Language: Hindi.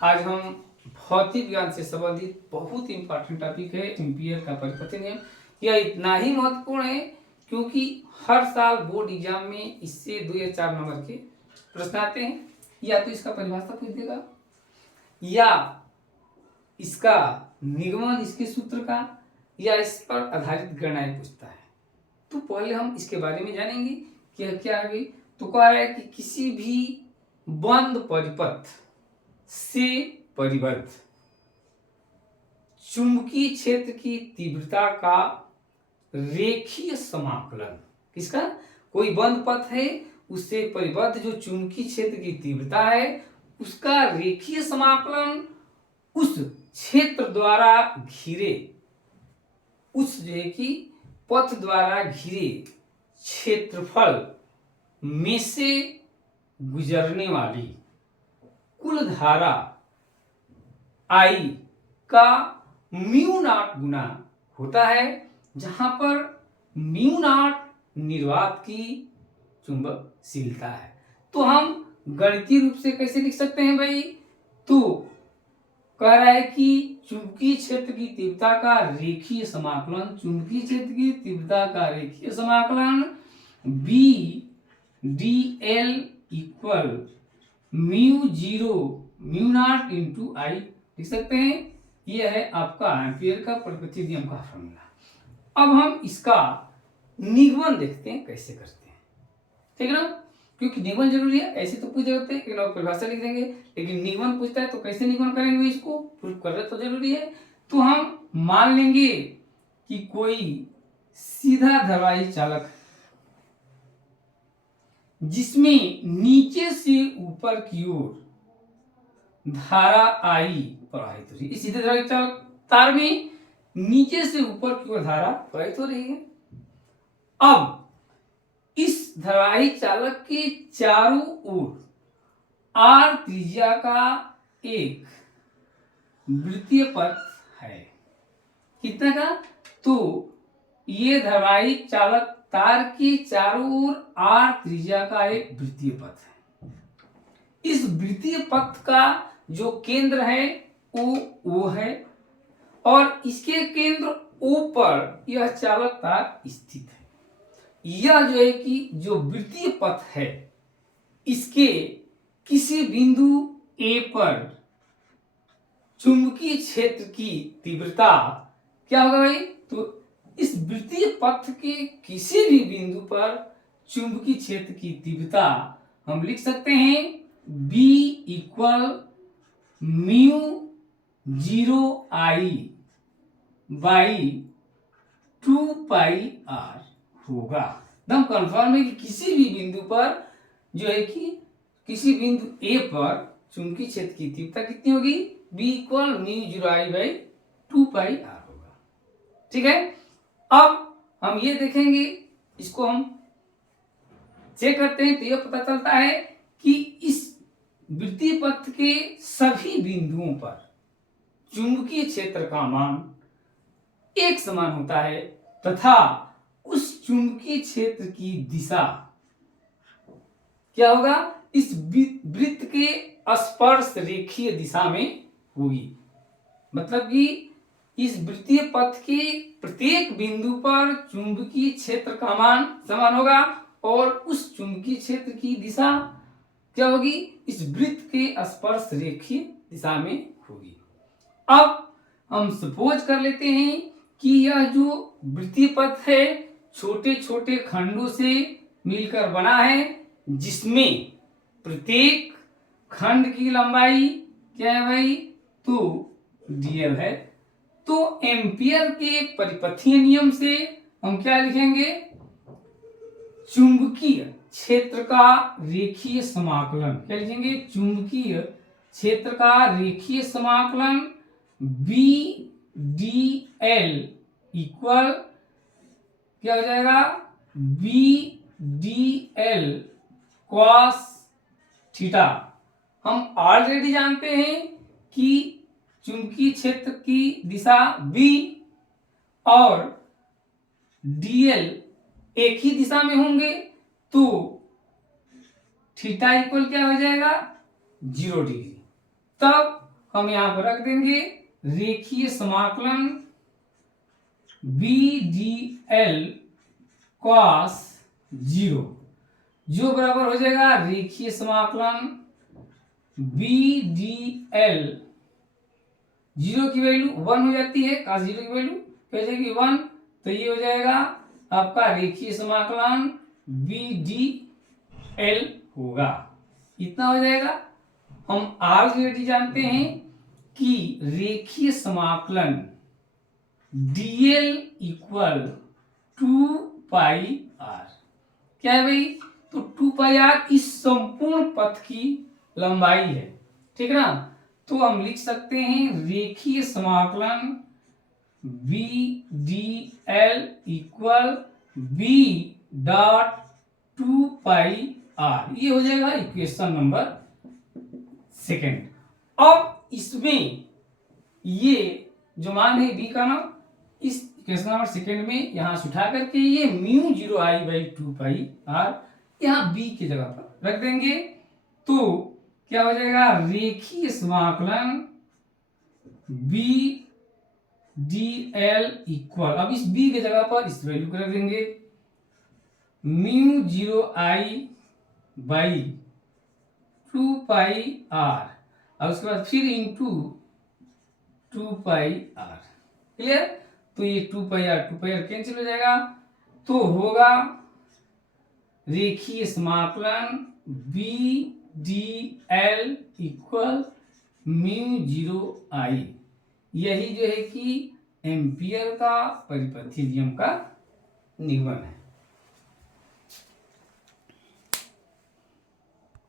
आज हम भौतिक ज्ञान से संबंधित बहुत इंपॉर्टेंट टॉपिक है एम्पियर का परिपथ नियम। यह इतना ही महत्वपूर्ण है क्योंकि हर साल बोर्ड एग्जाम में इससे 2 या 4 नंबर के प्रश्न आते हैं। या तो इसका परिभाषा पूछ देगा या इसका निगमन इसके सूत्र का या इस पर आधारित गणनाएं पूछता है। तो पहले हम इसके बारे में जानेंगे कि क्या है। तो कह रहा है कि किसी भी बंद परिपथ से परिबद्ध चुंबकीय क्षेत्र की तीव्रता का रेखीय समाकलन। किसका? कोई बंद पथ है उससे परिबद्ध जो चुंबकीय क्षेत्र की तीव्रता है उसका रेखीय समाकलन उस क्षेत्र द्वारा घिरे उस जो है कि पथ द्वारा घिरे क्षेत्रफल में से गुजरने वाली कुल धारा I का म्यू नॉट गुना होता है, जहां पर म्यू नॉट निर्वात की चुंबकशीलता है। तो हम गणितीय रूप से कैसे लिख सकते हैं भाई? तो कह रहा है कि चुंबकीय क्षेत्र की तीव्रता का रेखीय समाकलन, चुंबकीय क्षेत्र की तीव्रता का रेखीय समाकलन B D L equal mu naught into I लिख सकते हैं। यह है आपका एम्पियर का परिपथ नियम का फॉर्मूला। अब हम इसका निगमन देखते हैं कैसे करते हैं, ठीक है ना? क्योंकि निगमन जरूरी है, ऐसे तो पूछ सकते हैं कि परिभाषा लिख देंगे, लेकिन निगमन पूछता है तो कैसे निगमन करेंगे, इसको प्रूफ करना तो जरूरी है। तो हम मान लेंगे कि कोई सीधा धारावाही चालक है जिसमें नीचे से ऊपर की ओर धारा आई प्रवाहित हो रही है। इस सीधे धारावाही चालक तार में नीचे से ऊपर की ओर धारा प्रवाहित हो रही है। अब इस धारावाही चालक के चारों ओर आर त्रिज्या का एक वृत्तीय पथ है। कितना का? तो ये धारावाही चालक तार के चारों ओर आर त्रिज्या का एक वृत्तीय पथ है। इस वृत्तीय पथ का जो केंद्र है वो O है और इसके केंद्र O पर यह चालक तार स्थित है। यह जो है कि जो वृत्तीय पथ है इसके किसी बिंदु A पर चुंबकीय क्षेत्र की तीव्रता क्या होगा भाई? तो इस वृत्तीय पथ के किसी भी बिंदु पर चुंबकीय क्षेत्र की तीव्रता हम लिख सकते हैं B equal mu 0I by 2πr होगा। एकदम कंफर्म है कि किसी भी बिंदु पर जो है कि किसी बिंदु A पर चुंबकीय क्षेत्र की तीव्रता कितनी होगी? B equal mu 0I by 2πr होगा। ठीक है, अब हम ये देखेंगे, इसको हम चेक करते हैं तो यह पता चलता है कि इस वृत्तीय पथ के सभी बिंदुओं पर चुंबकीय क्षेत्र का मान एक समान होता है तथा उस चुंबकीय क्षेत्र की दिशा क्या होगा? इस वृत्त के स्पर्श रेखीय दिशा में होगी। मतलब कि इस वृत्तीय पथ के प्रत्येक बिंदु पर चुंबकीय क्षेत्र का मान समान होगा और उस चुंबकीय क्षेत्र की दिशा क्या होगी? इस वृत्त के स्पर्श रेखीय दिशा में होगी। अब हम सपोज कर लेते हैं कि यह जो वृत्तीय पथ है छोटे छोटे खंडों से मिलकर बना है, जिसमें प्रत्येक खंड की लंबाई क्या है भाई? तो dl है। तो एम्पियर के परिपथीय नियम से हम क्या लिखेंगे? चुंबकीय क्षेत्र का रेखीय समाकलन क्या लिखेंगे? चुंबकीय क्षेत्र का रेखीय समाकलन B dl इक्वल क्या हो जाएगा? B dl cos theta. हम ऑलरेडी जानते हैं कि चुंबकीय क्षेत्र की दिशा B और dl एक ही दिशा में होंगे तो थीटा इक्वल क्या हो जाएगा? 0 डिग्री। तब हम यहाँ पर रख देंगे रेखीय समाकलन BDL cos 0 जो बराबर हो जाएगा रेखीय समाकलन BDL 0 की वैल्यू 1 हो जाती है, cos 0 की वैल्यू हो जाएगी 1, तो ये हो जाएगा आपका रेखीय समाकलन BDL होगा, इतना हो जाएगा। हम ऑलरेडी जानते हैं कि रेखीय समाकलन DL इक्वल 2πr क्या है भाई, तो 2πr इस संपूर्ण पथ की लंबाई है, ठीक ना। तो हम लिख सकते हैं रेखीय समाकलन BDL equal B dot 2πr, ये हो जाएगा इक्वेशन नंबर सेकेंड। अब इसमें ये जो मान है b का नाम इस इक्वेशन नंबर सेकेंड में यहां से उठा करके ये μ0I/2πr यहाँ b की जगह पर रख देंगे, तो क्या हो जाएगा रेखीय समाकलन BDL इक्वल, अब इस b की जगह पर इस वैल्यू को रख देंगे μ0I/2πr और उसके बाद फिर इंटू 2πr, क्लियर। तो ये 2πr कैंसिल हो जाएगा, तो होगा रेखीय समाकलन BDL इक्वल μ0I, यही जो है कि एम्पियर का परिपथीय नियम का निगमन है।